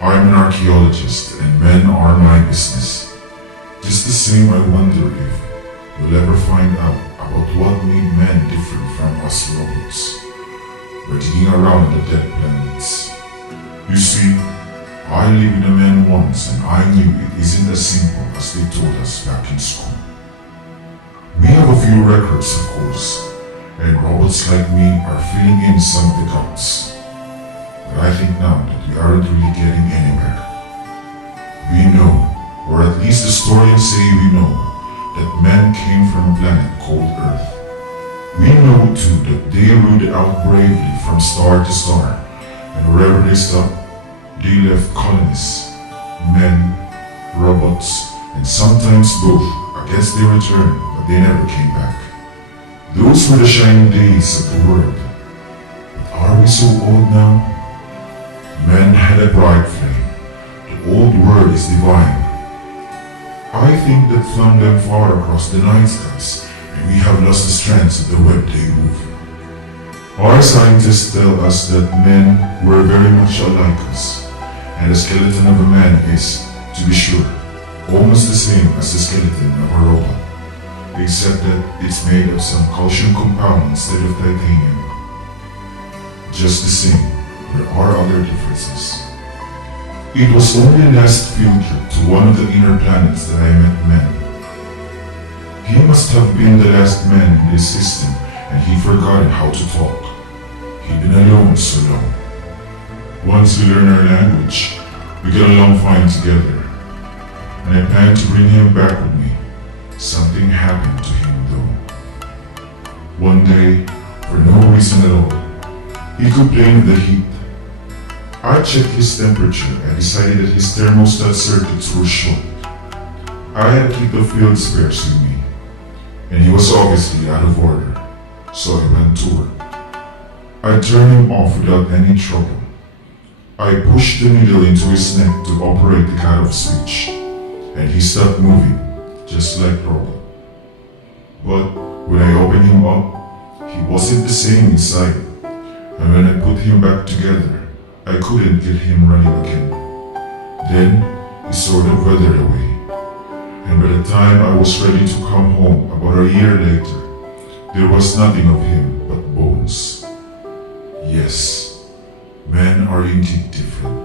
I'm an archaeologist and men are my business. Just the same, I wonder if we'll ever find out about what made men different from us robots. We're digging around the dead planets. You see, I lived with a man once and I knew it isn't as simple as they told us back in school. We have a few records, of course, and robots like me are filling in some of the gaps. But I think now that we aren't really getting anywhere. We know, or at least the historians say we know, that men came from a planet called Earth. We know too that they rooted out bravely from star to star, and wherever they stopped, they left colonies, men, robots, and sometimes both. I guess they returned, but they never came back. Those were the shining days of the world. But are we so old now? Men had a bright flame. The old world is divine. I think that flung them far across the night skies, and we have lost the strands of the web they wove. Our scientists tell us that men were very much alike us, and the skeleton of a man is, to be sure, almost the same as the skeleton of a robot, except that it's made of some calcium compound instead of titanium. Just the same, there are other differences. It was only last field trip to one of the inner planets that I met men. He must have been the last man in this system, and he'd forgotten how to talk. He'd been alone so long. Once we learn our language, we get along fine together. And I plan to bring him back with me. Something happened to him though. One day, for no reason at all, he complained of the heat. I checked his temperature and decided that his thermostat circuits were short. I had to keep the field spares with me, and he was obviously out of order, so I went to work. I turned him off without any trouble. I pushed the needle into his neck to operate the cut-off switch, and he stopped moving, just like Robot. But when I opened him up, he wasn't the same inside, and when I put him back together, I couldn't get him running again. Then, he sort of withered away, and by the time I was ready to come home about a year later, there was nothing of him but bones. Yes, men are indeed different.